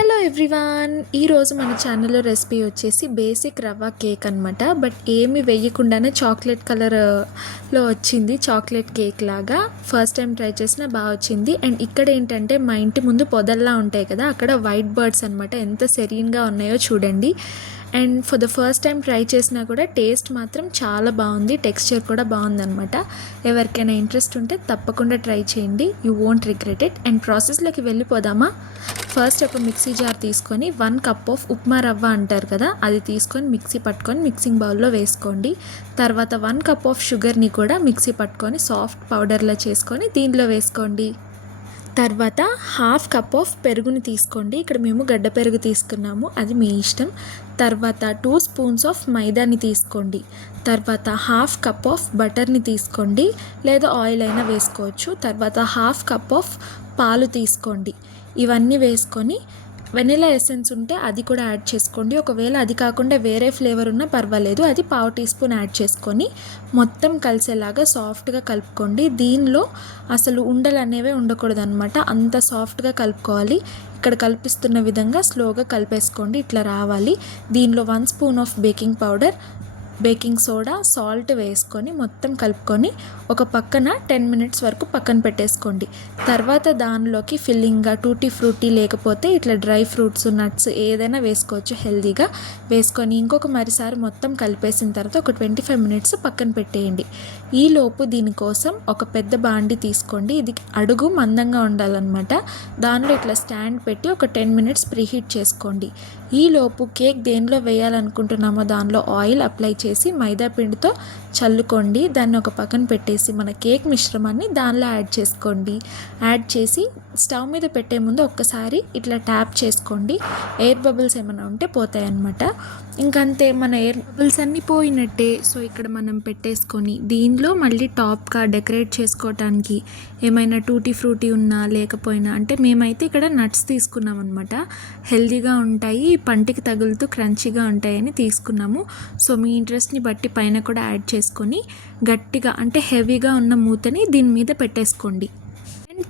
Hello everyone ఈరోజు మన ఛానల్లో రెసిపీ వచ్చేసి బేసిక్ రవ్వ కేక్ అనమాట బట్ ఏమి వేయకుండానే చాక్లెట్ కలర్లో uh, వచ్చింది చాక్లెట్ కేక్ లాగా. ఫస్ట్ టైం ట్రై చేసినా బాగా వచ్చింది. అండ్ ఇక్కడ ఏంటంటే మా ఇంటి ముందు పొదల్లా ఉంటాయి కదా అక్కడ వైట్ బర్డ్స్ అనమాట ఎంత సెరీన్గా ఉన్నాయో చూడండి. And for the first time try చేసినా కూడా టేస్ట్ మాత్రం చాలా బాగుంది. టెక్స్చర్ కూడా బాగుందనమాట ఎవరికైనా ఇంట్రెస్ట్ ఉంటే తప్పకుండా ట్రై చేయండి. You won't regret it and ప్రాసెస్లోకి వెళ్ళిపోదామా? ఫస్ట్ ఒక మిక్సీ జార్ తీసుకొని one cup of upma rava అంటారు కదా అది తీసుకొని మిక్సీ పట్టుకొని మిక్సింగ్ బౌల్లో వేసుకోండి. తర్వాత వన్ కప్ ఆఫ్ షుగర్ని కూడా మిక్సీ పట్టుకొని సాఫ్ట్ పౌడర్లో చేసుకొని దీనిలో వేసుకోండి. తర్వాత హాఫ్ కప్ ఆఫ్ పెరుగుని తీసుకోండి. ఇక్కడ మేము గడ్డ పెరుగు తీసుకున్నాము. అది మీ ఇష్టం. తర్వాత టూ స్పూన్స్ ఆఫ్ మైదాని తీసుకోండి. తర్వాత హాఫ్ కప్ ఆఫ్ బటర్ని తీసుకోండి. లేదా ఆయిల్ అయినా వేసుకోవచ్చు. తర్వాత హాఫ్ కప్ ఆఫ్ పాలు తీసుకోండి. ఇవన్నీ వేసుకొని వెనిలా ఎసెన్స్ ఉంటే అది కూడా యాడ్ చేసుకోండి. ఒకవేళ అది కాకుండా వేరే ఫ్లేవర్ ఉన్నా పర్వాలేదు. అది పావు టీ స్పూన్ యాడ్ చేసుకొని మొత్తం కలిసేలాగా సాఫ్ట్గా కలుపుకోండి. దీనిలో అసలు ఉండలు అనేవే ఉండకూడదు అనమాట అంత సాఫ్ట్గా కలుపుకోవాలి. ఇక్కడ కల్పిస్తున్న విధంగా స్లోగా కలిపేసుకోండి. ఇట్లా రావాలి. దీనిలో one spoon of baking powder baking soda salt వేసుకొని మొత్తం కలుపుకొని ఒక పక్కన టెన్ మినిట్స్ వరకు పక్కన పెట్టేసుకోండి. తర్వాత దానిలోకి ఫిల్లింగ్గా టూటీ ఫ్రూటీ లేకపోతే ఇట్లా డ్రై ఫ్రూట్స్ నట్స్ ఏదైనా వేసుకోవచ్చు హెల్దీగా. వేసుకొని ఇంకొక మరిసారి మొత్తం కలిపేసిన తర్వాత ఒక ట్వంటీ ఫైవ్ మినిట్స్ పక్కన పెట్టేయండి. ఈలోపు దీనికోసం ఒక పెద్ద బాండి తీసుకోండి. ఇది అడుగు మందంగా ఉండాలన్నమాట. దానిలో ఇట్లా స్టాండ్ పెట్టి ఒక టెన్ మినిట్స్ ప్రీహీట్ చేసుకోండి. ఈలోపు కేక్ దేనిలో వేయాలనుకుంటున్నామో దానిలో ఆయిల్ అప్లై చేసి మైదా పిండితో చల్లుకోండి. దాన్ని ఒక పక్కన పెట్టేసి మన కేక్ మిశ్రమాన్ని దానిలో యాడ్ చేసుకోండి. యాడ్ చేసి స్టవ్ మీద పెట్టే ముందు ఒక్కసారి ఇట్లా ట్యాప్ చేసుకోండి. ఎయిర్ బబుల్స్ ఏమైనా ఉంటే పోతాయన్నమాట. ఇంకంతే మన ఎయిర్ బబుల్స్ అన్నీ పోయినట్టే. సో ఇక్కడ మనం పెట్టేసుకొని దీనిలో మళ్ళీ టాప్గా డెకరేట్ చేసుకోవటానికి ఏమైనా టూటీ ఫ్రూటీ ఉన్నా లేకపోయినా అంటే మేమైతే ఇక్కడ నట్స్ తీసుకున్నాం అనమాట హెల్దీగా ఉంటాయి పంటికి తగులుతూ క్రంచీగా ఉంటాయని తీసుకున్నాము. సో మీ ఇంట్రెస్ట్ని బట్టి పైన కూడా యాడ్ చేసుకొని గట్టిగా అంటే హెవీగా ఉన్న మూతని దీని మీద పెట్టేసుకోండి.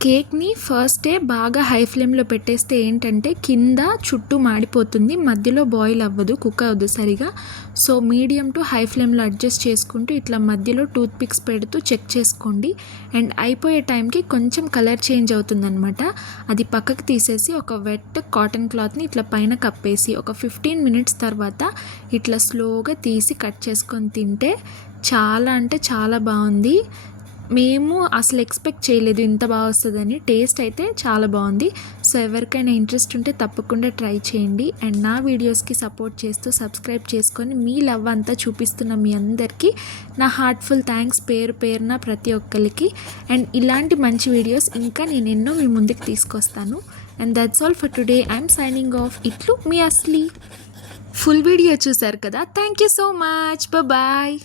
కేక్ని ఫస్ట్ డే బాగా హై ఫ్లేమ్లో పెట్టేస్తే ఏంటంటే కింద చుట్టూ మాడిపోతుంది మధ్యలో బాయిల్ అవ్వదు కుక్ అవ్వదు సరిగా. సో మీడియం టు హై ఫ్లేమ్లో అడ్జస్ట్ చేసుకుంటూ ఇట్లా మధ్యలో టూత్ పిక్స్ పెడుతూ చెక్ చేసుకోండి. అండ్ అయిపోయే టైంకి కొంచెం కలర్ చేంజ్ అవుతుందన్నమాట. అది పక్కకు తీసేసి ఒక వెట్ కాటన్ క్లాత్ని ఇట్లా పైన కప్పేసి ఒక ఫిఫ్టీన్ మినిట్స్ తర్వాత ఇట్లా స్లోగా తీసి కట్ చేసుకొని తింటే చాలా అంటే చాలా బాగుంది. మేము అసలు ఎక్స్పెక్ట్ చేయలేదు. ఇంత బాగా వస్తుందని. టేస్ట్ అయితే చాలా బాగుంది. సో ఎవరికైనా ఇంట్రెస్ట్ ఉంటే తప్పకుండా ట్రై చేయండి. అండ్ నా వీడియోస్కి సపోర్ట్ చేస్తూ సబ్స్క్రైబ్ చేసుకొని మీ లవ్ అంతా చూపిస్తున్న మీ అందరికీ నా హార్ట్ఫుల్ థ్యాంక్స్ పేరు పేరున ప్రతి ఒక్కరికి. అండ్ ఇలాంటి మంచి వీడియోస్ ఇంకా నేను ఎన్నో మీ ముందుకు తీసుకొస్తాను. And that's all for today I'm signing off ఇట్లు మీ అస్లీ. ఫుల్ వీడియో చూసారు కదా? Thank you so much bye